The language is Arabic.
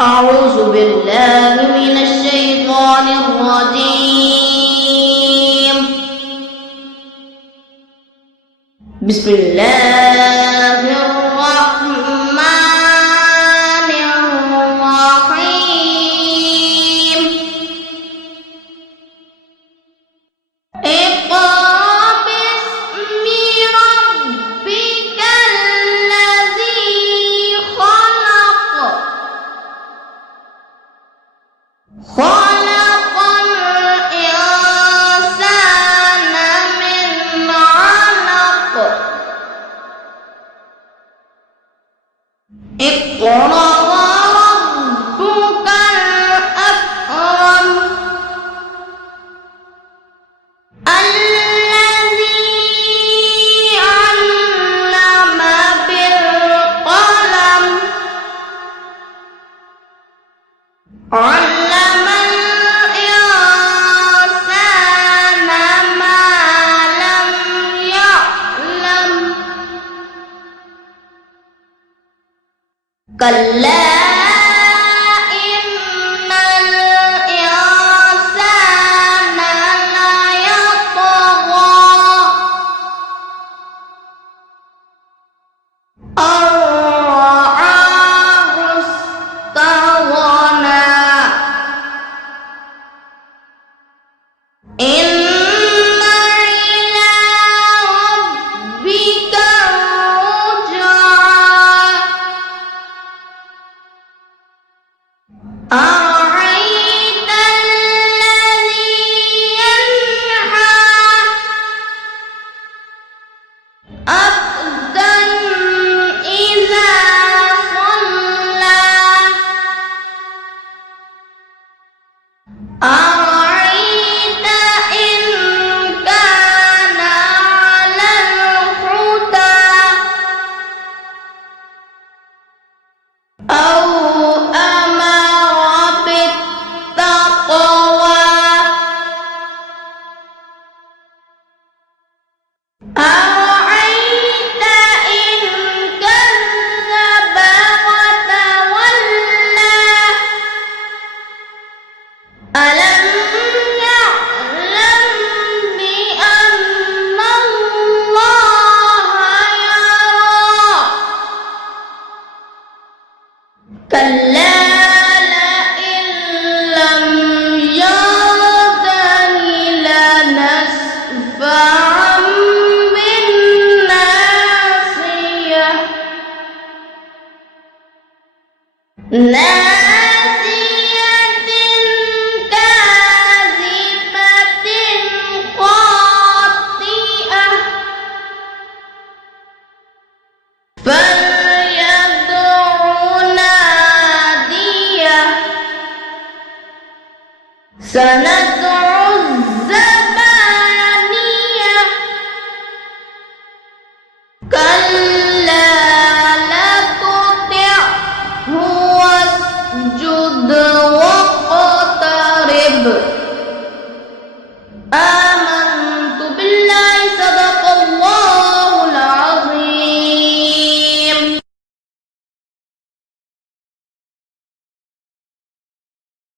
أعوذ بالله من الشيطان الرجيم. بسم الله الرحمن الرحيم. اقرأ باسم ربك الذي خلق خلق الإنسان من علق. اقرأ وربك الأكرم الذي علم بالقلم علم الإنسان ما لم يعلم. كلا إن الإنسان ليطغى أن رآه استغنى. إن إلى ربك الرجعى. أرأيت الذي ينهى عبدا إذا صلى. أرأيت إن كان على الهدى أو أمر بالتقوى. أرأيت إن كذب وتولى. ألم يعلم بأن الله يرى. كلا لئن لم ينته لنسفعا بالناصية كاذبة خاطئة. فليدع ناديه. سندع